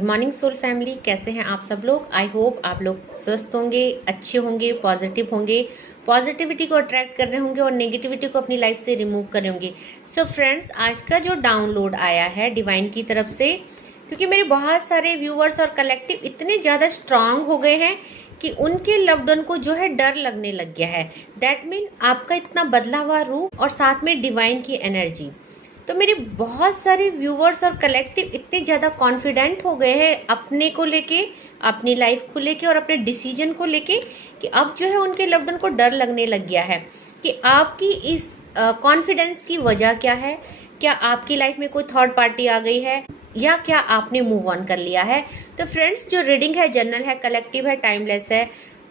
Good morning soul family, कैसे हैं आप सब लोग। आई होप आप लोग स्वस्थ होंगे, अच्छे होंगे, पॉजिटिव होंगे, पॉजिटिविटी को अट्रैक्ट कर रहे होंगे और नेगेटिविटी को अपनी लाइफ से रिमूव कर रहे होंगे। सो फ्रेंड्स, आज का जो डाउनलोड आया है डिवाइन की तरफ से, क्योंकि मेरे बहुत सारे व्यूअर्स और कलेक्टिव इतने ज़्यादा स्ट्रांग हो गए हैं कि उनके लव्ड वन को जो है डर लगने लग गया है। दैट मीन आपका इतना बदला हुआ रूप और साथ में डिवाइन की एनर्जी। तो मेरे बहुत सारे व्यूवर्स और कलेक्टिव इतने ज़्यादा कॉन्फिडेंट हो गए हैं अपने को लेके, अपनी लाइफ को लेके और अपने डिसीजन को लेके, कि अब जो है उनके लव्ड वन को डर लगने लग गया है कि आपकी इस कॉन्फिडेंस की वजह क्या है। क्या आपकी लाइफ में कोई थर्ड पार्टी आ गई है या क्या आपने मूव ऑन कर लिया है। तो फ्रेंड्स, जो रीडिंग है जनरल है, कलेक्टिव है, टाइमलेस है।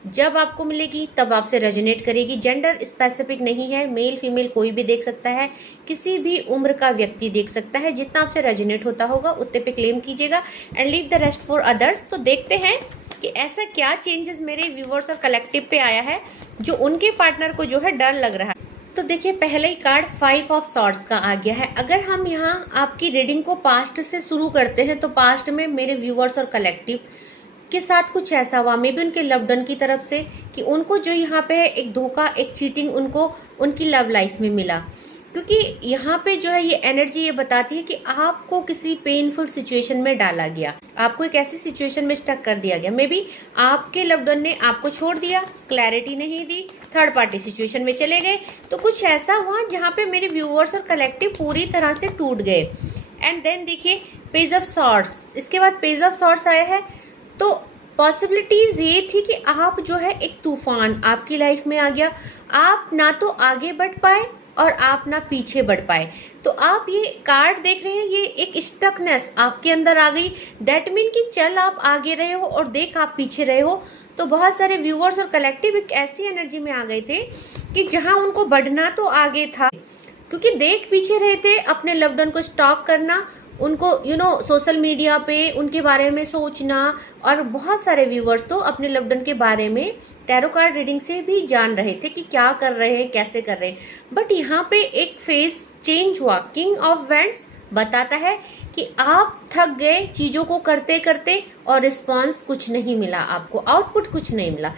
जब आपको मिलेगी तब आपसे रेजोनेट करेगी। जेंडर स्पेसिफिक नहीं है, मेल फीमेल कोई भी देख सकता है, किसी भी उम्र का व्यक्ति देख सकता है। जितना आपसे रेजोनेट होता होगा उतने पे क्लेम कीजिएगा and leave the rest for others. तो देखते हैं कि ऐसा क्या चेंजेस मेरे व्यूवर्स और कलेक्टिव पे आया है जो उनके पार्टनर को जो है डर लग रहा है। तो देखिए, पहले ही कार्ड 5 ऑफ सॉर्ड्स का आ गया है। अगर हम यहाँ आपकी रीडिंग को पास्ट से शुरू करते हैं तो पास्ट में मेरे व्यूवर्स और कलेक्टिव के साथ कुछ ऐसा हुआ, मे बी उनके लव्ड वन की तरफ से, कि उनको जो यहाँ पे एक धोखा, एक चीटिंग उनको उनकी लव लाइफ में मिला। क्योंकि यहाँ पे जो है ये एनर्जी ये बताती है कि आपको किसी पेनफुल सिचुएशन में डाला गया, आपको एक ऐसी सिचुएशन में स्टक कर दिया गया। मे बी आपके लव्ड वन ने आपको छोड़ दिया, क्लैरिटी नहीं दी, थर्ड पार्टी सिचुएशन में चले गए। तो कुछ ऐसा हुआ जहाँ पे मेरे व्यूअर्स और कलेक्टिव पूरी तरह से टूट गए। एंड देन देखिए पेज ऑफ सॉर्ड्स, इसके बाद पेज ऑफ सॉर्ड्स आया है। तो पॉसिबिलिटीज ये थी कि आप जो है एक तूफान आपकी लाइफ में आ गया। आप ना तो आगे बढ़ पाए और आप ना पीछे बढ़ पाए। तो आप ये कार्ड देख रहे हैं, ये एक स्टकनेस आपके अंदर आ गई। दैट मीन कि चल आप आगे रहे हो और देख आप पीछे रहे हो। तो बहुत सारे व्यूअर्स और कलेक्टिव एक ऐसी एनर्जी में आ गए थे कि जहां उनको बढ़ना तो आगे था, क्योंकि देख पीछे रहे थे। अपने लव्ड वन को स्टॉक करना, उनको सोशल मीडिया पे उनके बारे में सोचना, और बहुत सारे व्यूवर्स तो अपने लव्ड वन के बारे में टैरो कार्ड रीडिंग से भी जान रहे थे कि क्या कर रहे हैं, कैसे कर रहे हैं। बट यहाँ पे एक फेस चेंज हुआ। किंग ऑफ वैंड्स बताता है कि आप थक गए चीज़ों को करते करते और रिस्पॉन्स कुछ नहीं मिला, आपको आउटपुट कुछ नहीं मिला।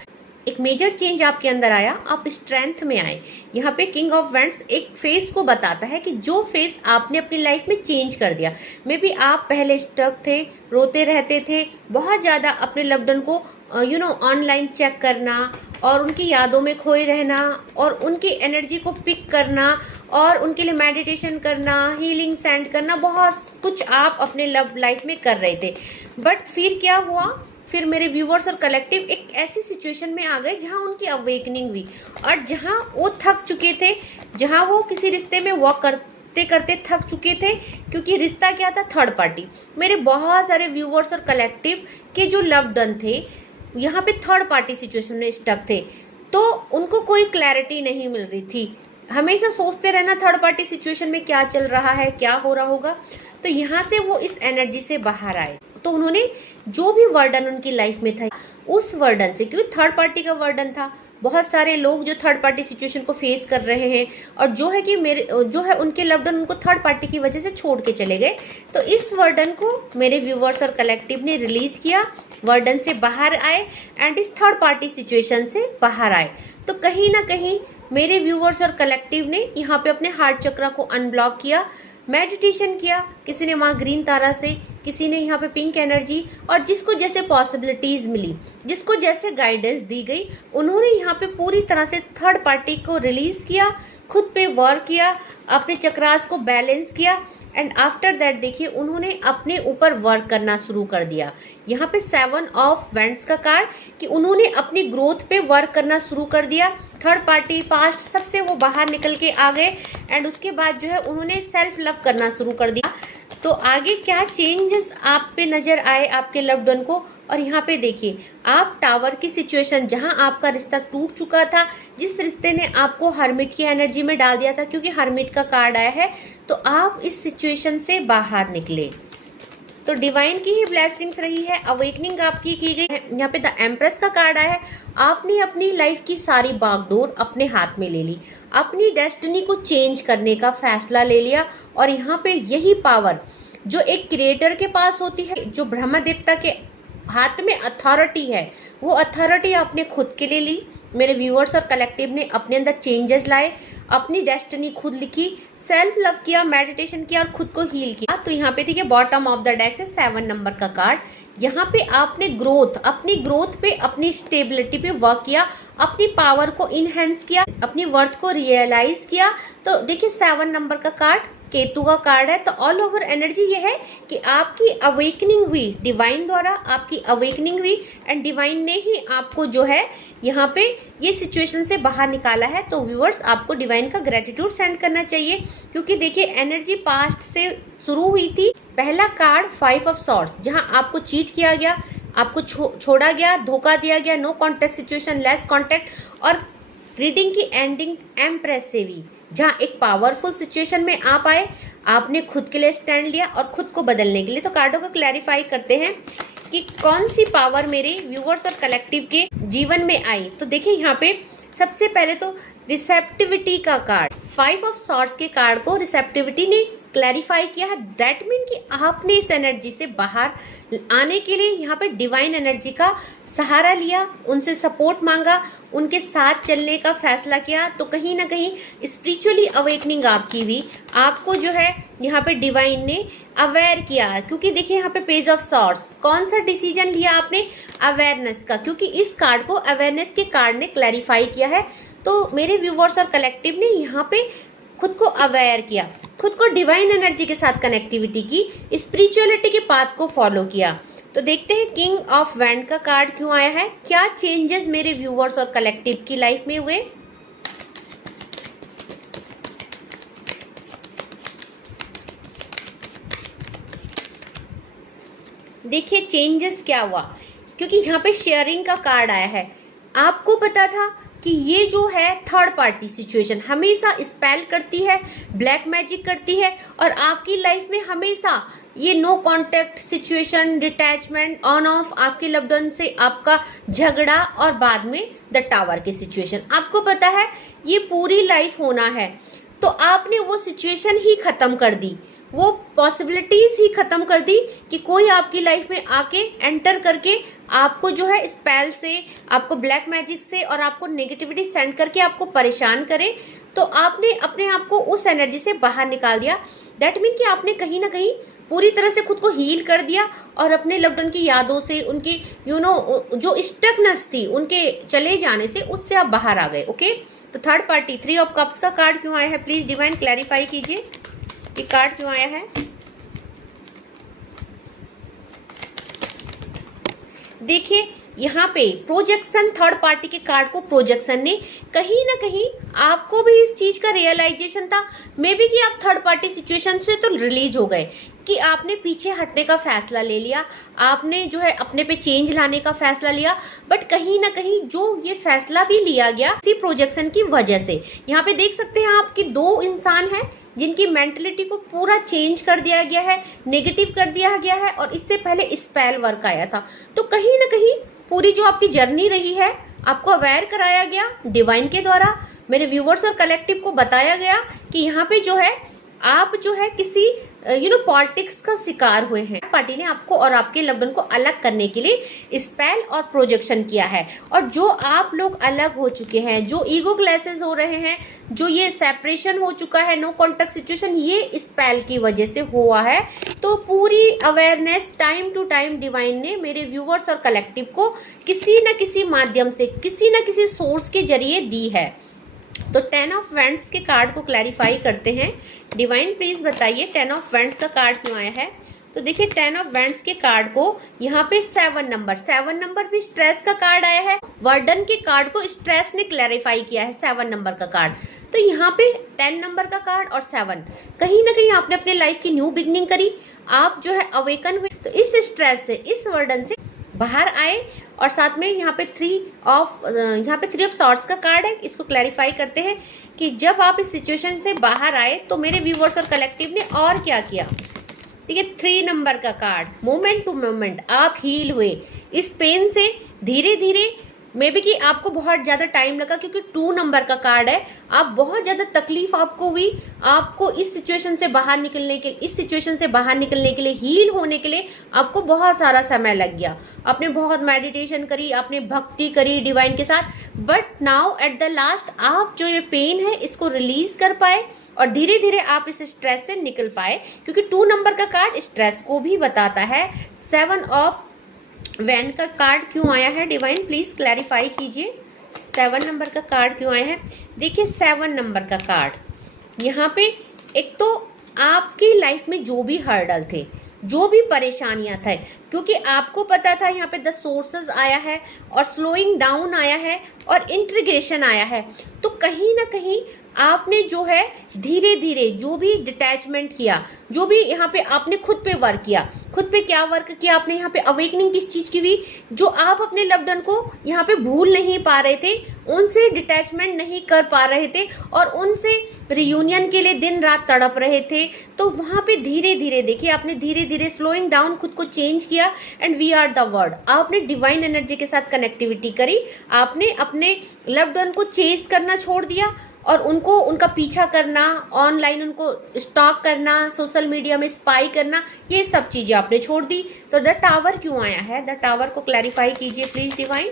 एक मेजर चेंज आपके अंदर आया, आप स्ट्रेंथ में आए। यहाँ पे किंग ऑफ वैंड्स एक फेस को बताता है कि जो फेस आपने अपनी लाइफ में चेंज कर दिया। मे बी आप पहले स्टक थे, रोते रहते थे बहुत ज़्यादा, अपने लव्ड वन को ऑनलाइन चेक करना और उनकी यादों में खोए रहना और उनकी एनर्जी को पिक करना और उनके लिए मेडिटेशन करना, हीलिंग सेंड करना, बहुत कुछ आप अपने लव लाइफ में कर रहे थे। बट फिर क्या हुआ, फिर मेरे व्यूवर्स और कलेक्टिव एक ऐसी सिचुएशन में आ गए जहां उनकी अवेकनिंग हुई और जहां वो थक चुके थे, जहां वो किसी रिश्ते में वर्क करते करते थक चुके थे। क्योंकि रिश्ता क्या था, थर्ड पार्टी। मेरे बहुत सारे व्यूवर्स और कलेक्टिव के जो लव्ड वन थे यहाँ पे थर्ड पार्टी सिचुएशन में स्टक थे, तो उनको कोई क्लैरिटी नहीं मिल रही थी। हमेशा सोचते रहना थर्ड पार्टी सिचुएशन में क्या चल रहा है, क्या हो रहा होगा। तो यहाँ से वो इस एनर्जी से बाहर आए। तो उन्होंने जो भी वर्डन उनकी लाइफ में था, उस वर्डन से, क्योंकि थर्ड पार्टी का वर्डन था, बहुत सारे लोग जो थर्ड पार्टी सिचुएशन को फेस कर रहे हैं और जो है कि उनके लव्ड वन उनको थर्ड पार्टी की वजह से छोड़ के चले गए। तो इस वर्डन को मेरे व्यूवर्स और कलेक्टिव ने रिलीज किया, वर्डन से बाहर आए एंड इस थर्ड पार्टी सिचुएशन से बाहर आए। तो कहीं ना कहीं मेरे व्यूवर्स और कलेक्टिव ने यहाँ पे अपने हार्ट चक्रा को अनब्लॉक किया, मेडिटेशन किया। किसी ने वहाँ ग्रीन तारा से, किसी ने यहाँ पे पिंक एनर्जी, और जिसको जैसे पॉसिबिलिटीज़ मिली, जिसको जैसे गाइडेंस दी गई, उन्होंने यहाँ पे पूरी तरह से थर्ड पार्टी को रिलीज़ किया, खुद पे वर्क किया, अपने चक्रास को बैलेंस किया एंड आफ्टर दैट देखिए उन्होंने अपने ऊपर वर्क करना शुरू कर दिया। यहाँ पे 7 ऑफ वैंड्स का कार्ड कि उन्होंने अपनी ग्रोथ पे वर्क करना शुरू कर दिया। थर्ड पार्टी, पास्ट, सबसे वो बाहर निकल के आ गए एंड उसके बाद जो है उन्होंने सेल्फ लव करना शुरू कर दिया। तो आगे क्या चेंजेस आप पे नज़र आए आपके लव्ड वन को। और यहाँ पे देखिए, आप टावर की सिचुएशन, जहाँ आपका रिश्ता टूट चुका था, जिस रिश्ते ने आपको हर्मिट की एनर्जी में डाल दिया था, क्योंकि हर्मिट का कार्ड आया है, तो आप इस सिचुएशन से बाहर निकले। तो डिवाइन की ही ब्लेसिंग्स रही है, अवेकनिंग आपकी की गई है। यहाँ पे द एम्प्रेस का कार्ड आया है। आपने अपनी लाइफ की सारी बागडोर अपने हाथ में ले ली, अपनी डेस्टिनी को चेंज करने का फैसला ले लिया और यहाँ पे यही पावर जो एक क्रिएटर के पास होती है, जो ब्रह्म देवता के हाथ में अथॉरिटी है, वो अथॉरिटी आपने खुद के लिए ली। मेरे व्यूअर्स और कलेक्टिव ने अपने अंदर चेंजेस लाए, अपनी डेस्टिनी खुद लिखी, सेल्फ लव किया, मेडिटेशन किया और खुद को हील किया। तो यहाँ पे देखिए बॉटम ऑफ द डेक से 7 नंबर का कार्ड। यहाँ पे आपने ग्रोथ, अपनी ग्रोथ पे, अपनी स्टेबिलिटी पे वर्क किया, अपनी पावर को इनहेंस किया, अपनी वर्थ को रियलाइज किया। तो देखिए 7 नंबर का कार्ड केतु का कार्ड है। तो ऑल ओवर एनर्जी ये है कि आपकी अवेकनिंग हुई डिवाइन द्वारा, आपकी अवेकनिंग हुई एंड डिवाइन ने ही आपको जो है यहाँ पे ये सिचुएशन से बाहर निकाला है। तो व्यूअर्स आपको डिवाइन का ग्रेटिट्यूड सेंड करना चाहिए, क्योंकि देखिए एनर्जी पास्ट से शुरू हुई थी। पहला कार्ड 5 ऑफ सॉर्ड्स, जहाँ आपको चीट किया गया, आपको छोड़ा गया, धोखा दिया गया, no contact situation, less contact, और रीडिंग की एंडिंग एम्प्रेस से भी, जहाँ एक पावरफुल सिचुएशन में आप आए, आपने खुद के लिए स्टैंड लिया और खुद को बदलने के लिए। तो कार्डों को क्लैरिफाई करते हैं कि कौन सी पावर मेरे व्यूवर्स और कलेक्टिव के जीवन में आई। तो देखिए यहाँ पे सबसे पहले तो रिसेप्टिविटी का कार्ड, 5 ऑफ सॉर्ड्स के कार्ड को रिसेप्टिविटी ने क्लैरिफाई किया है। दैट मीन कि आपने इस एनर्जी से बाहर आने के लिए यहाँ पे डिवाइन एनर्जी का सहारा लिया, उनसे सपोर्ट मांगा, उनके साथ चलने का फैसला किया। तो कहीं ना कहीं स्पिरिचुअली अवेकनिंग आपकी हुई, आपको जो है यहाँ पे डिवाइन ने अवेयर किया। क्योंकि देखिए यहाँ पे पेज ऑफ सॉर्ड्स, कौन सा डिसीजन लिया आपने? अवेयरनेस का, क्योंकि इस कार्ड को अवेयरनेस के कार्ड ने क्लैरिफाई किया है। तो मेरे व्यूवर्स और कलेक्टिव ने यहाँ पे खुद को अवेयर किया, खुद को डिवाइन एनर्जी के साथ कनेक्टिविटी की, स्पिरिचुअलिटी के पाथ को फॉलो किया। तो देखते हैं किंग ऑफ वैंड का कार्ड क्यों आया है, क्या चेंजेस मेरे व्यूअर्स और कलेक्टिव की लाइफ में हुए। देखिए चेंजेस क्या हुआ, क्योंकि यहाँ पे शेयरिंग का कार्ड आया है। आपको पता था कि ये जो है थर्ड पार्टी सिचुएशन हमेशा स्पेल करती है, ब्लैक मैजिक करती है, और आपकी लाइफ में हमेशा ये no contact situation, detachment, on off, आपके लव्ड वन से आपका झगड़ा, और बाद में द टावर की सिचुएशन। आपको पता है ये पूरी लाइफ होना है, तो आपने वो सिचुएशन ही ख़त्म कर दी, वो पॉसिबिलिटीज ही ख़त्म कर दी कि कोई आपकी लाइफ में आके एंटर करके आपको जो है स्पेल से, आपको ब्लैक मैजिक से और आपको नेगेटिविटी सेंड करके आपको परेशान करे। तो आपने अपने आप को उस एनर्जी से बाहर निकाल दिया। दैट मीन कि आपने कहीं ना कहीं पूरी तरह से खुद को हील कर दिया और अपने लव्ड वन की यादों से, उनकी जो स्टकनेस थी उनके चले जाने से, उससे आप बाहर आ गए। ओके, तो थर्ड पार्टी 3 ऑफ कप्स का कार्ड क्यों आया है, प्लीज डिवाइन क्लैरिफाई कीजिए ये कार्ड क्यों आया है। देखिए यहाँ पे प्रोजेक्शन, थर्ड पार्टी के कार्ड को प्रोजेक्शन ने कहीं ना कहीं आपको भी इस चीज़ का रियलाइजेशन था, मे बी कि आप थर्ड पार्टी सिचुएशन से तो रिलीज हो गए, कि आपने पीछे हटने का फैसला ले लिया, आपने जो है अपने पे चेंज लाने का फैसला लिया। बट कहीं ना कहीं जो ये फैसला भी लिया गया इसी प्रोजेक्शन की वजह से। यहाँ पे देख सकते हैं आप कि 2 इंसान हैं जिनकी मेंटलिटी को पूरा चेंज कर दिया गया है, नेगेटिव कर दिया गया है, और इससे पहले स्पेल वर्क आया था। तो कहीं ना कहीं पूरी जो आपकी जर्नी रही है आपको अवेयर कराया गया डिवाइन के द्वारा। मेरे व्यूवर्स और कलेक्टिव को बताया गया कि यहाँ पे जो है आप जो है किसी पॉलिटिक्स का शिकार हुए हैं। पार्टी ने आपको और आपके लव्ड वन को अलग करने के लिए स्पेल और प्रोजेक्शन किया है। और जो आप लोग अलग हो चुके हैं, जो ईगो क्लैशेस हो रहे हैं, जो ये सेपरेशन हो चुका है, नो कॉन्टेक्ट सिचुएशन, ये स्पेल की वजह से हुआ है। तो पूरी awareness time to time divine ने मेरे व्यूवर्स और कलेक्टिव को किसी न किसी माध्यम से, किसी न किसी सोर्स के जरिए दी है। तो 10 ऑफ वैंड्स के कार्ड को क्लैरिफाई करते हैं। डिवाइन प्लीज बताइए 10 ऑफ वैंड्स का कार्ड क्यों आया है। तो देखिए 10 ऑफ वैंड्स के कार्ड को यहाँ पे 7 नंबर भी स्ट्रेस का कार्ड आया है। वर्डन के कार्ड को स्ट्रेस ने क्लैरिफाई किया है, 7 नंबर का कार्ड। तो यहाँ पे 10 नंबर का कार्ड और 7, कहीं ना कहीं आपने अपने लाइफ की न्यू बिगनिंग करी, आप जो है अवेकन हुए। तो इस स्ट्रेस से, इस वर्डन से बाहर आए। और साथ में यहाँ पे 3 ऑफ सॉर्ड्स का कार्ड है। इसको क्लैरिफाई करते हैं कि जब आप इस सिचुएशन से बाहर आए तो मेरे व्यूवर्स और कलेक्टिव ने और क्या किया। ठीक है, 3 नंबर का कार्ड, मोमेंट टू मोमेंट आप हील हुए, इस पेन से धीरे धीरे मे बी कि आपको बहुत ज़्यादा टाइम लगा, क्योंकि 2 नंबर का कार्ड है। आप बहुत ज़्यादा तकलीफ आपको हुई, आपको इस सिचुएशन से बाहर निकलने के लिए हील होने के लिए आपको बहुत सारा समय लग गया। आपने बहुत मेडिटेशन करी, आपने भक्ति करी डिवाइन के साथ, but now at the last आप जो ये पेन है इसको रिलीज कर पाए और धीरे धीरे आप इस स्ट्रेस से निकल पाए। क्योंकि 2 नंबर का कार्ड स्ट्रेस को भी बताता है। 7 ऑफ वैंड का कार्ड क्यों आया है डिवाइन, प्लीज क्लैरिफाई कीजिए। 7 नंबर का कार्ड क्यों आया है? देखिए 7 नंबर का कार्ड यहाँ पे, एक तो आपकी लाइफ में जो भी हर्डल थे, जो भी परेशानियां थे, क्योंकि आपको पता था यहाँ पे द सोर्सेज आया है और स्लोइंग डाउन आया है और इंटीग्रेशन आया है, तो कहीं ना कहीं आपने जो है धीरे धीरे जो भी डिटैचमेंट किया, जो भी यहाँ पे आपने खुद पे वर्क किया, खुद पे क्या वर्क किया आपने, यहाँ पे अवेकनिंग किस चीज़ की हुई, जो आप अपने लव्ड वन को यहाँ पे भूल नहीं पा रहे थे, उनसे डिटैचमेंट नहीं कर पा रहे थे और उनसे रियूनियन के लिए दिन रात तड़प रहे थे, तो वहाँ पे धीरे धीरे देखिए आपने धीरे धीरे स्लोइंग डाउन खुद को चेंज किया and we are the word. आपने डिवाइन एनर्जी के साथ कनेक्टिविटी करी, आपने अपने लव्ड वन को चेस करना छोड़ दिया और उनको उनका पीछा करना, ऑनलाइन उनको स्टॉक करना, सोशल मीडिया में स्पाई करना, ये सब चीज़ें आपने छोड़ दी। तो द टावर क्यों आया है? द टावर को क्लैरिफाई कीजिए प्लीज डिवाइन।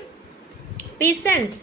पेशेंस,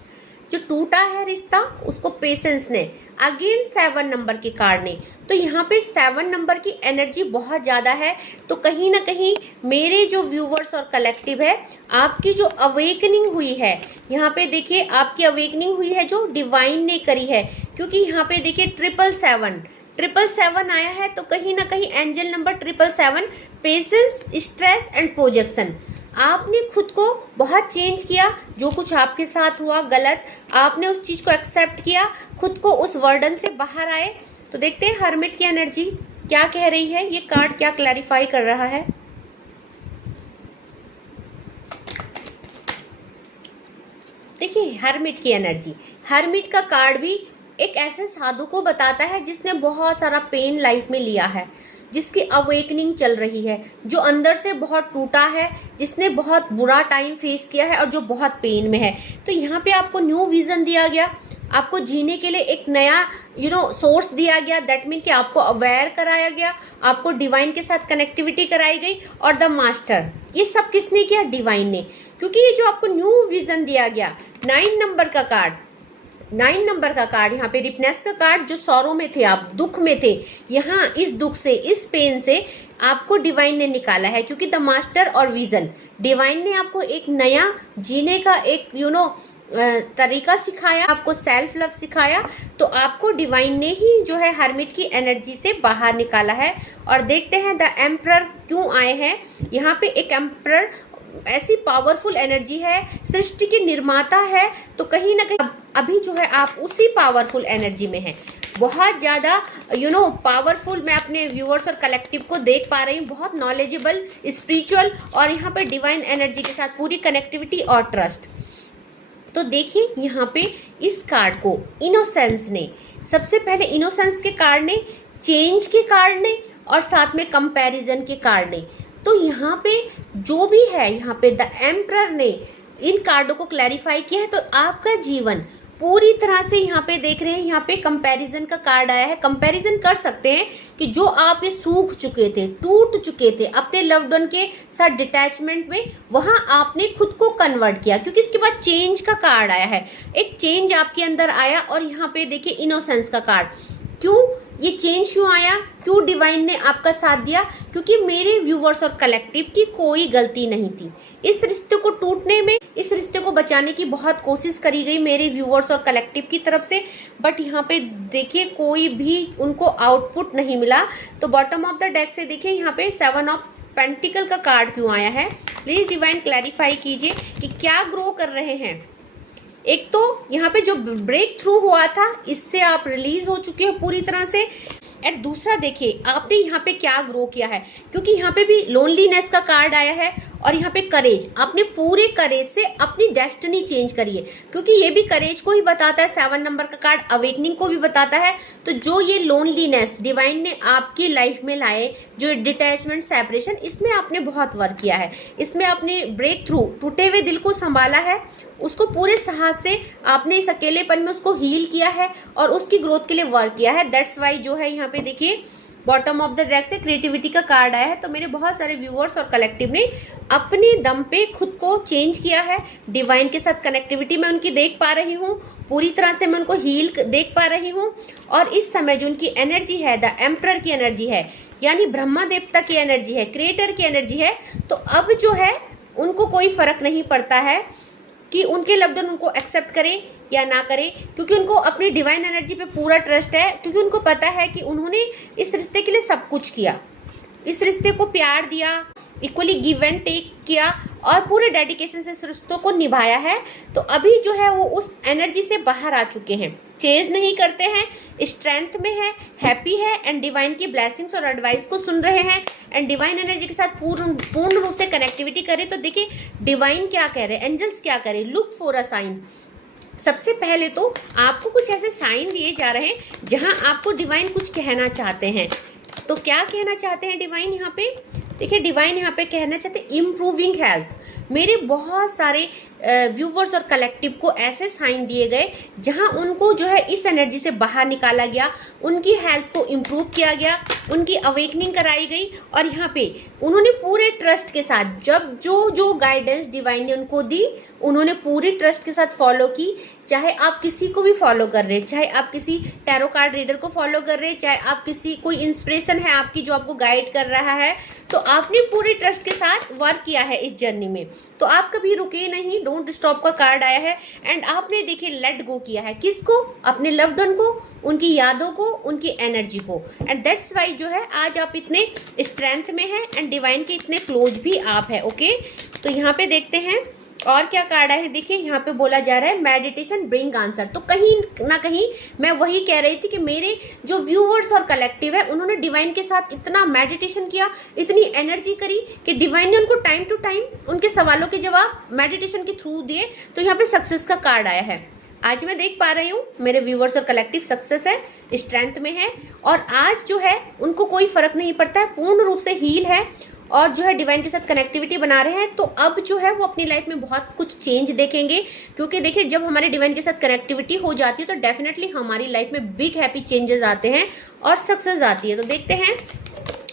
जो टूटा है रिश्ता उसको पेशेंस ने, अगेन 7 नंबर के कार्ड ने, तो यहाँ पे 7 नंबर की एनर्जी बहुत ज़्यादा है। तो कहीं ना कहीं मेरे जो व्यूवर्स और कलेक्टिव है, आपकी जो अवेकनिंग हुई है, यहाँ पे देखिए आपकी अवेकनिंग हुई है जो डिवाइन ने करी है, क्योंकि यहाँ पे देखिए 777 आया है, तो कहीं ना कहीं angel number 777, patience, stress and projection. आपने खुद को बहुत चेंज किया, जो कुछ आपके साथ हुआ गलत, आपने उस चीज़ को एक्सेप्ट किया, खुद को उस वर्डन से बाहर आए। तो देखते हैं हर्मिट की एनर्जी क्या कह रही है, ये कार्ड क्या क्लैरिफाई कर रहा है। देखिए हर्मिट की एनर्जी, हर्मिट का कार्ड भी एक ऐसे साधु को बताता है जिसने बहुत सारा पेन लाइफ में लिया है, जिसकी अवेकनिंग चल रही है, जो अंदर से बहुत टूटा है, जिसने बहुत बुरा टाइम फेस किया है और जो बहुत पेन में है। तो यहाँ पे आपको न्यू विजन दिया गया, आपको जीने के लिए एक नया सोर्स दिया गया, दैट मीन कि आपको अवेयर कराया गया, आपको डिवाइन के साथ कनेक्टिविटी कराई गई और द मास्टर, ये सब किसने किया? डिवाइन ने। क्योंकि ये जो आपको न्यू विजन दिया गया, 9 नंबर का कार्ड, 9 नंबर का कार्ड, यहाँ पे रिपनेस का कार्ड, जो सौरों में थे, आप दुख में थे, यहाँ इस दुख से, इस पेन से आपको डिवाइन ने निकाला है। क्योंकि द मास्टर और विजन, डिवाइन ने आपको एक नया जीने का एक तरीका सिखाया, आपको सेल्फ लव सिखाया, तो आपको डिवाइन ने ही जो है हर्मिट की एनर्जी से बाहर निकाला है। और देखते हैं द एम्परर क्यों आए हैं। यहाँ पे एक एम्परर ऐसी पावरफुल एनर्जी है, सृष्टि के निर्माता है, तो कहीं ना कहीं अभी जो है आप उसी पावरफुल एनर्जी में हैं, बहुत ज़्यादा पावरफुल। मैं अपने व्यूअर्स और कलेक्टिव को देख पा रही हूँ, बहुत नॉलेजेबल, स्पिरिचुअल और यहाँ पे डिवाइन एनर्जी के साथ पूरी कनेक्टिविटी और ट्रस्ट। तो देखिए यहाँ पे इस कार्ड को इनोसेंस ने, सबसे पहले इनोसेंस के कार्ड ने, चेंज के कार्ड ने और साथ में कंपैरिजन के कार्ड ने। तो यहाँ पे जो भी है, यहाँ पे द एम्परर ने इन कार्डों को क्लैरिफाई किया है। तो आपका जीवन पूरी तरह से यहाँ पे देख रहे हैं, यहाँ पे कंपैरिजन का कार्ड आया है। कंपैरिजन कर सकते हैं कि जो आप ये सूख चुके थे, टूट चुके थे अपने लव्ड वन के साथ डिटैचमेंट में, वहाँ आपने खुद को कन्वर्ट किया, क्योंकि इसके बाद चेंज का कार्ड आया है, एक चेंज आपके अंदर आया। और यहाँ पे देखिए इनोसेंस का कार्ड, क्यों ये चेंज क्यों आया, क्यों डिवाइन ने आपका साथ दिया? क्योंकि मेरे व्यूवर्स और कलेक्टिव की कोई गलती नहीं थी। इस रिश्ते को टूटने में, इस रिश्ते को बचाने की बहुत कोशिश करी गई मेरे व्यूवर्स और कलेक्टिव की तरफ से, बट यहाँ पे देखिए कोई भी उनको आउटपुट नहीं मिला। तो बॉटम ऑफ द डेक से देखिए यहाँ पे 7 ऑफ पेंटिकल का कार्ड क्यों आया है, प्लीज डिवाइन क्लैरिफाई कीजिए कि क्या ग्रो कर रहे हैं। एक तो यहाँ पे जो ब्रेक थ्रू हुआ था, इससे आप रिलीज हो चुके हो पूरी तरह से। एंड दूसरा देखिए आपने यहाँ पे क्या ग्रो किया है, क्योंकि यहाँ पे भी लोनलीनेस का कार्ड आया है और यहाँ पे करेज, आपने पूरे करेज से अपनी डेस्टिनी चेंज करिए, क्योंकि ये भी करेज को ही बताता है। 7 नंबर का कार्ड अवेकनिंग को भी बताता है। तो जो ये लोनलीनेस डिवाइन ने आपकी लाइफ में लाए, जो डिटैचमेंट, सेपरेशन, इसमें आपने बहुत वर्क किया है। इसमें आपने ब्रेक थ्रू, टूटे हुए दिल को संभाला है, उसको पूरे साहस से आपने इस अकेलेपन में उसको हील किया है और उसकी ग्रोथ के लिए वर्क किया है। दैट्स वाई जो है यहाँ पे देखिए बॉटम ऑफ द डेक से क्रिएटिविटी का कार्ड आया है। तो मेरे बहुत सारे व्यूअर्स और कलेक्टिव ने अपने दम पे खुद को चेंज किया है। डिवाइन के साथ कनेक्टिविटी मैं उनकी देख पा रही हूँ, पूरी तरह से मैं उनको हील देख पा रही हूँ। और इस समय जो उनकी एनर्जी है, द एम्परर की एनर्जी है, यानी ब्रह्मा देवता की एनर्जी है, क्रिएटर की एनर्जी है। तो अब जो है उनको कोई फर्क नहीं पड़ता है कि उनके लव्ड वन उनको एक्सेप्ट करे या ना करे, क्योंकि उनको अपनी डिवाइन एनर्जी पे पूरा ट्रस्ट है। क्योंकि उनको पता है कि उन्होंने इस रिश्ते के लिए सब कुछ किया, इस रिश्ते को प्यार दिया, इक्वली गिव एंड टेक किया और पूरे डेडिकेशन से इस रिश्तों को निभाया है। तो अभी जो है वो उस एनर्जी से बाहर आ चुके हैं, चेंज नहीं करते हैं, स्ट्रेंथ में है, हैप्पी है एंड डिवाइन की ब्लेसिंग्स और एडवाइस को सुन रहे हैं एंड डिवाइन एनर्जी के साथ पूर्ण रूप से कनेक्टिविटी करें। तो देखिए डिवाइन क्या कह रहे हैं, एंजल्स क्या कह रहे हैं, लुक फॉर अ साइन। सबसे पहले तो आपको कुछ ऐसे साइन दिए जा रहे हैं जहां आपको डिवाइन कुछ कहना चाहते हैं। तो क्या कहना चाहते हैं डिवाइन यहाँ पे? देखिए डिवाइन यहाँ पे कहना चाहते हैं इम्प्रूविंग हेल्थ। मेरे बहुत सारे व्यूवर्स और कलेक्टिव को ऐसे साइन दिए गए जहां उनको जो है इस एनर्जी से बाहर निकाला गया, उनकी हेल्थ को इम्प्रूव किया गया, उनकी अवेकनिंग कराई गई। और यहाँ पे उन्होंने पूरे ट्रस्ट के साथ जब जो गाइडेंस डिवाइन ने उनको दी, उन्होंने पूरी ट्रस्ट के साथ फॉलो की। चाहे आप किसी को भी फॉलो कर रहे हैं, चाहे आप किसी टैरो कार्ड रीडर को फॉलो कर रहे हैं, चाहे आप किसी कोई इंस्पिरेशन है आपकी जो आपको गाइड कर रहा है, तो आपने पूरे ट्रस्ट के साथ वर्क किया है इस जर्नी में। तो आप कभी रुके नहीं, डोंट स्टॉप का कार्ड आया है एंड आपने देखिए लेट गो किया है। किसको? अपने लव्ड वन को, उनकी यादों को, उनकी एनर्जी को। एंड दैट्स वाई जो है आज आप इतने स्ट्रेंथ में हैं एंड डिवाइन के इतने क्लोज भी आप हैं। ओके, तो यहाँ पे देखते हैं और क्या कार्ड आया है। देखिए यहाँ पे बोला जा रहा है मेडिटेशन ब्रिंग आंसर। तो कहीं ना कहीं मैं वही कह रही थी कि मेरे जो व्यूअर्स और कलेक्टिव है उन्होंने डिवाइन के साथ इतना मेडिटेशन किया, इतनी एनर्जी करी कि डिवाइन ने उनको टाइम टू टाइम उनके सवालों के जवाब मेडिटेशन के थ्रू दिए। तो यहाँ पे सक्सेस का कार्ड आया है। आज मैं देख पा रही हूँ मेरे व्यूअर्स और कलेक्टिव सक्सेस है, स्ट्रेंथ में है और आज जो है उनको कोई फर्क नहीं पड़ता है, पूर्ण रूप से हील है और जो है डिवाइन के साथ कनेक्टिविटी बना रहे हैं। तो अब जो है वो अपनी लाइफ में बहुत कुछ चेंज देखेंगे, क्योंकि देखिए जब हमारे डिवाइन के साथ कनेक्टिविटी हो जाती है तो डेफिनेटली हमारी लाइफ में बिग हैप्पी चेंजेस आते हैं और सक्सेस आती है। तो देखते हैं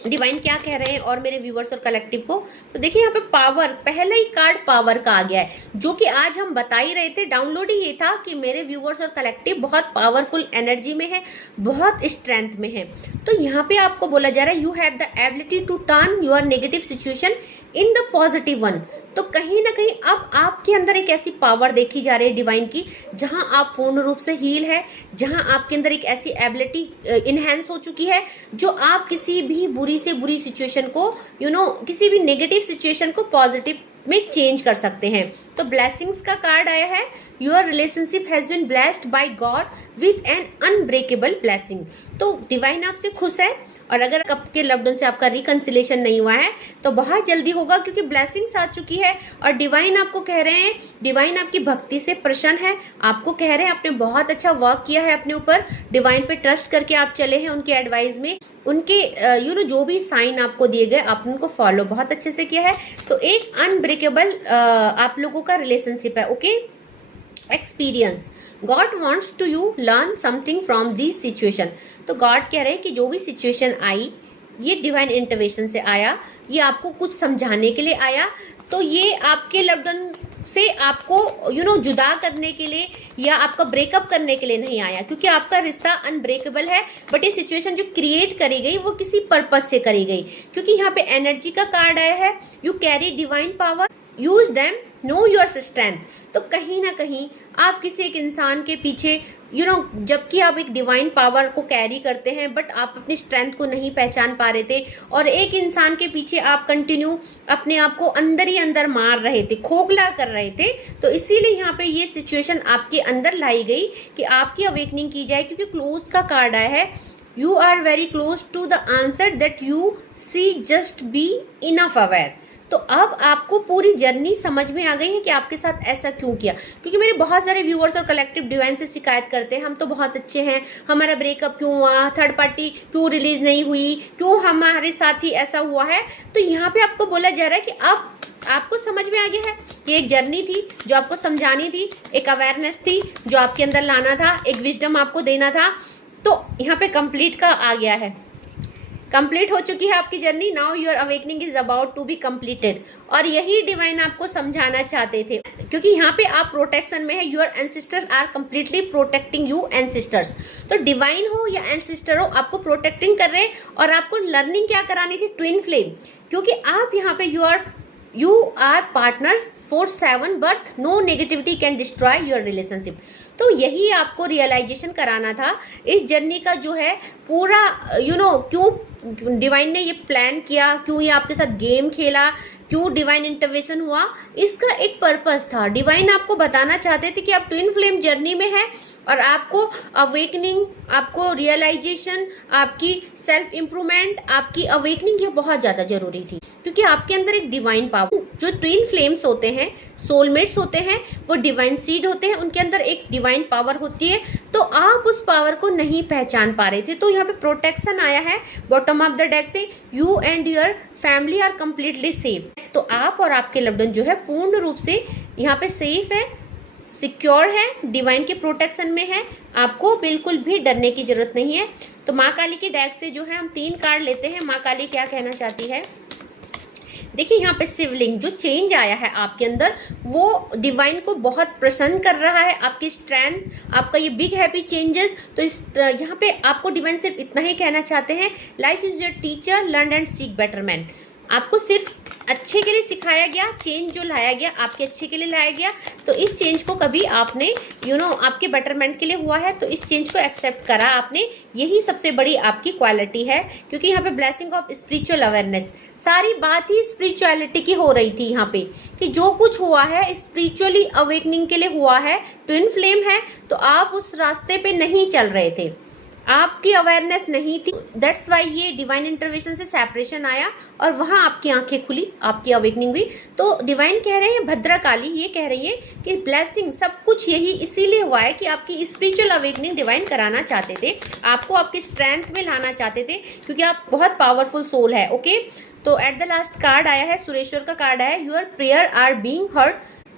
डिवाइन क्या कह रहे हैं और मेरे व्यूवर्स और कलेक्टिव को। तो देखिए यहाँ पे पावर, पहला ही कार्ड पावर का आ गया है, जो कि आज हम बता ही रहे थे। डाउनलोड ही ये था कि मेरे व्यूवर्स और कलेक्टिव बहुत पावरफुल एनर्जी में है, बहुत स्ट्रेंथ में है। तो यहाँ पे आपको बोला जा रहा है you have the ability to turn your negative situation in the positive one. तो कहीं ना कहीं अब आपके अंदर एक ऐसी पावर देखी जा रही है डिवाइन की, जहां आप पूर्ण रूप से हील है, जहां आपके अंदर एक ऐसी एबिलिटी इनहेंस हो चुकी है जो आप किसी भी बुरी से बुरी सिचुएशन को किसी भी नेगेटिव सिचुएशन को पॉजिटिव में चेंज कर सकते हैं। तो ब्लेसिंग्स का कार्ड आया है, your relationship has been blessed by God with an unbreakable blessing. तो डिवाइन आपसे खुश है और अगर आपके लव्ड वन से आपका रिकंसिलेशन नहीं हुआ है तो बहुत जल्दी होगा, क्योंकि ब्लेसिंग्स आ चुकी है और डिवाइन आपको कह रहे हैं, डिवाइन आपकी भक्ति से प्रसन्न है। आपको कह रहे हैं आपने बहुत अच्छा वर्क किया है अपने ऊपर, डिवाइन पे ट्रस्ट करके आप चले हैं उनके एडवाइस में, उनके जो भी साइन आपको दिए गए आपने उनको फॉलो बहुत अच्छे से किया है। तो एक अनब्रेकेबल आप लोगों का रिलेशनशिप है। Okay, experience, God wants to you learn something from this situation. तो गॉड कह रहे हैं कि जो भी सिचुएशन आई, ये डिवाइन इंटरवेंशन से आया, ये आपको कुछ समझाने के लिए आया। तो ये आपके लव्ड वन से आपको जुदा करने के लिए या आपका ब्रेकअप करने के लिए नहीं आया, क्योंकि आपका रिश्ता अनब्रेकेबल है। बट ये सिचुएशन जो क्रिएट करी गई वो किसी पर्पस से करी गई, क्योंकि यहाँ पे एनर्जी का कार्ड आया है, you carry divine power, use them, know your strength. तो कहीं ना कहीं आप किसी एक इंसान के पीछे जबकि आप एक डिवाइन पावर को कैरी करते हैं बट आप अपनी स्ट्रेंथ को नहीं पहचान पा रहे थे और एक इंसान के पीछे आप कंटिन्यू अपने आप को अंदर ही अंदर मार रहे थे, खोखला कर रहे थे। तो इसीलिए यहाँ पे ये सिचुएशन आपके अंदर लाई गई कि आपकी अवेकनिंग की जाए, क्योंकि क्लोज का कार्ड आया है, you are very close to the answer that you see, just be enough aware. तो अब आपको पूरी जर्नी समझ में आ गई है कि आपके साथ ऐसा क्यों किया। क्योंकि मेरे बहुत सारे व्यूअर्स और कलेक्टिव डिवाइन से शिकायत करते हैं, हम तो बहुत अच्छे हैं, हमारा ब्रेकअप क्यों हुआ, थर्ड पार्टी क्यों रिलीज नहीं हुई, क्यों हमारे साथ ही ऐसा हुआ है। तो यहाँ पे आपको बोला जा रहा है कि अब आपको समझ में आ गया है कि एक जर्नी थी जो आपको समझानी थी, एक अवेयरनेस थी जो आपके अंदर लाना था, एक विजडम आपको देना था। तो यहाँ पे कंप्लीट का आ गया है, कंप्लीट हो चुकी है आपकी journey. Now your awakening is about to be completed. और यही डिवाइन आपको समझाना चाहते थे, क्योंकि यहाँ पे आप प्रोटेक्शन में है। Your ancestors are completely protecting you ancestors. तो डिवाइन हो या एंसिस्टर हो, आपको प्रोटेक्टिंग कर रहे हैं। और आपको लर्निंग क्या करानी थी, ट्विन फ्लेम। क्योंकि आप यहाँ पे you are partners for 7 birth, no negativity can destroy your relationship. तो यही आपको रियलाइजेशन कराना था। इस जर्नी का जो है पूरा क्यों डिवाइन ने ये प्लान किया, क्यों ये आपके साथ गेम खेला, क्यों डिवाइन इंटरवेंशन हुआ, इसका एक पर्पस था। डिवाइन आपको बताना चाहते थे कि आप ट्विन फ्लेम जर्नी में है और आपको अवेकनिंग, आपको रियलाइजेशन, आपकी सेल्फ इम्प्रूवमेंट, आपकी अवेकनिंग ये बहुत ज़्यादा ज़रूरी थी। क्योंकि आपके अंदर एक डिवाइन पावर, जो ट्विन फ्लेम्स होते हैं, सोलमेट्स होते हैं, वो डिवाइन सीड होते हैं, उनके अंदर एक डिवाइन पावर होती है। तो आप उस पावर को नहीं पहचान पा रहे थे। तो यहाँ पे प्रोटेक्शन आया है बॉटम ऑफ द डेक से, you and your family are completely safe. तो आप और आपके लव्ड वन जो है पूर्ण रूप से यहाँ पे सेफ है, सिक्योर है, डिवाइन के प्रोटेक्शन में है। आपको बिल्कुल भी डरने की जरूरत नहीं है। तो माँ काली के डेक से जो है हम 3 कार्ड लेते हैं। माँ काली क्या कहना चाहती है, देखिए यहाँ पे शिवलिंग जो चेंज आया है आपके अंदर, वो डिवाइन को बहुत प्रसन्न कर रहा है। आपकी स्ट्रेंथ, आपका ये बिग हैप्पी चेंजेस। तो इस यहाँ पे आपको डिवाइन सिर्फ इतना ही कहना चाहते हैं, life is your teacher, learn and seek betterment. आपको सिर्फ अच्छे के लिए सिखाया गया, चेंज जो लाया गया आपके अच्छे के लिए लाया गया। तो इस चेंज को कभी आपने आपके बेटरमेंट के लिए हुआ है, तो इस चेंज को एक्सेप्ट करा आपने। यही सबसे बड़ी आपकी क्वालिटी है। क्योंकि यहाँ पे ब्लेसिंग ऑफ स्पिरिचुअल अवेयरनेस, सारी बात ही स्पिरिचुअलिटी की हो रही थी यहाँ पे, कि जो कुछ हुआ है स्पिरिचुअली अवेकनिंग के लिए हुआ है। ट्विन फ्लेम है तो आप उस रास्ते पे नहीं चल रहे थे, आपकी अवेयरनेस नहीं थी। दैट्स वाई ये डिवाइन इंटरवेंशन से सेपरेशन आया और वहाँ आपकी आंखें खुली, आपकी अवेकनिंग हुई। तो डिवाइन कह रहे हैं, भद्रा काली ये कह रही है कि ब्लेसिंग सब कुछ यही इसीलिए हुआ है कि आपकी स्पिरिचुअल अवेकनिंग डिवाइन कराना चाहते थे, आपको आपकी स्ट्रेंथ में लाना चाहते थे, क्योंकि आप बहुत पावरफुल सोल है। ओके, तो एट द लास्ट कार्ड आया है, सुरेश्वर का कार्ड आया है, your prayer are being heard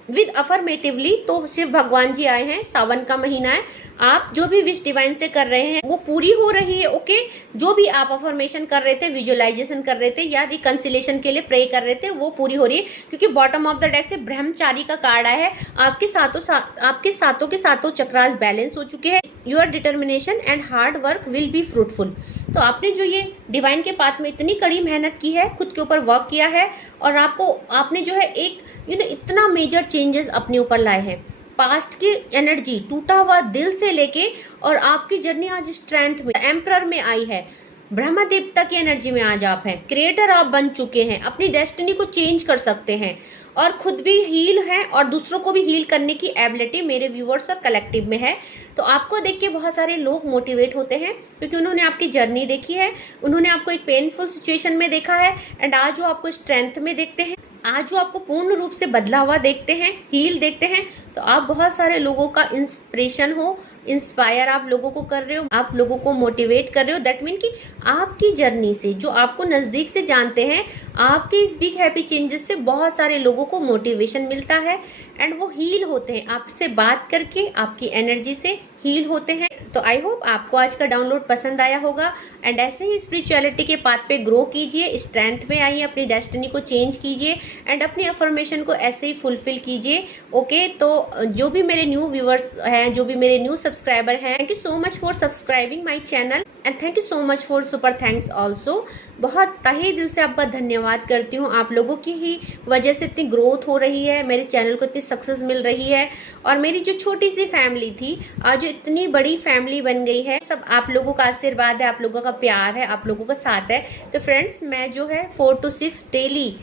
with affirmatively. तो शिव भगवान जी आए हैं, सावन का महीना है, आप जो भी विश डिवाइन से कर रहे हैं वो पूरी हो रही है। ओके, जो भी आप अफर्मेशन कर रहे थे, विजुअलाइजेशन कर रहे थे या रिकंसिलेशन के लिए प्रे कर रहे थे, वो पूरी हो रही है। क्योंकि बॉटम ऑफ द डेक से ब्रह्मचारी का कार्ड आया है, आपके सातों के सातों चक्रास बैलेंस हो चुके हैं। Your determination and hard work will be fruitful. तो आपने जो ये डिवाइन के पाथ में इतनी कड़ी मेहनत की है, खुद के ऊपर वर्क किया है, और आपने जो है एक इतना मेजर चेंजेस अपने ऊपर लाए हैं। पास्ट की एनर्जी, टूटा हुआ दिल से लेके, और आपकी जर्नी आज स्ट्रेंथ में, एम्परर में आई है, ब्रह्मा देवता की एनर्जी में आज आप हैं, क्रिएटर आप बन चुके हैं, अपनी डेस्टिनी को चेंज कर सकते हैं, और खुद भी हील हैं और दूसरों को भी हील करने की एबिलिटी मेरे व्यूअर्स और कलेक्टिव में है। तो आपको देख के बहुत सारे लोग मोटिवेट होते हैं, क्योंकि उन्होंने आपकी जर्नी देखी है, उन्होंने आपको एक पेनफुल सिचुएशन में देखा है, एंड आज वो आपको स्ट्रेंथ में देखते हैं, आज वो आपको पूर्ण रूप से बदला हुआ देखते हैं, हील देखते हैं। तो आप बहुत सारे लोगों का इंस्पिरेशन हो, इंस्पायर आप लोगों को कर रहे हो, आप लोगों को मोटिवेट कर रहे हो। दैट मीन कि आपकी जर्नी से, जो आपको नज़दीक से जानते हैं, आपके इस बिग हैप्पी चेंजेस से बहुत सारे लोगों को मोटिवेशन मिलता है, एंड वो हील होते हैं आपसे बात करके, आपकी एनर्जी से हील होते हैं। तो आई होप आपको आज का डाउनलोड पसंद आया होगा, एंड ऐसे ही स्पिरिचुअलिटी के पाथ पे ग्रो कीजिए, स्ट्रेंथ में आइए, अपनी डेस्टिनी को चेंज कीजिए, एंड अपनी अफर्मेशन को ऐसे ही फुलफिल कीजिए। ओके, तो जो भी मेरे न्यू व्यूअर्स हैं, जो भी मेरे न्यू सब्सक्राइबर हैं, thank you so much for subscribing my channel, and thank you so much for super thanks also. बहुत तहे दिल से आपका धन्यवाद करती हूँ। आप लोगों की ही वजह से इतनी ग्रोथ हो रही है, मेरे चैनल को इतनी सक्सेस मिल रही है, और मेरी जो छोटी सी फैमिली थी आज जो इतनी बड़ी फैमिली बन गई है, सब आप लोगों का आशीर्वाद है, आप लोगों का प्यार है, आप लोगों का साथ है। तो फ्रेंड्स, मैं जो है 4 to 6 डेली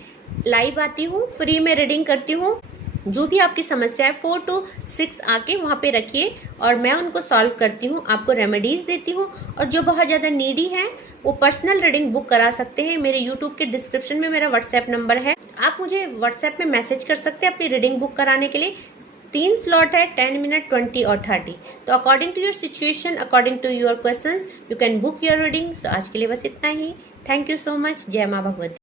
लाइव आती हूँ, फ्री में रीडिंग करती हूँ, जो भी आपकी समस्या है 4 to 6 आके वहाँ पे रखिए और मैं उनको सॉल्व करती हूँ, आपको रेमेडीज़ देती हूँ। और जो बहुत ज़्यादा नीडी हैं वो पर्सनल रीडिंग बुक करा सकते हैं। मेरे यूट्यूब के डिस्क्रिप्शन में मेरा व्हाट्सएप नंबर है, आप मुझे व्हाट्सएप में मैसेज कर सकते हैं अपनी रीडिंग बुक कराने के लिए। 3 स्लॉट है, 10 मिनट, 20 और 30। तो according to your situation, according to your questions, you can book your reading. So आज के लिए बस इतना ही। Thank you so much. जय माँ भगवती।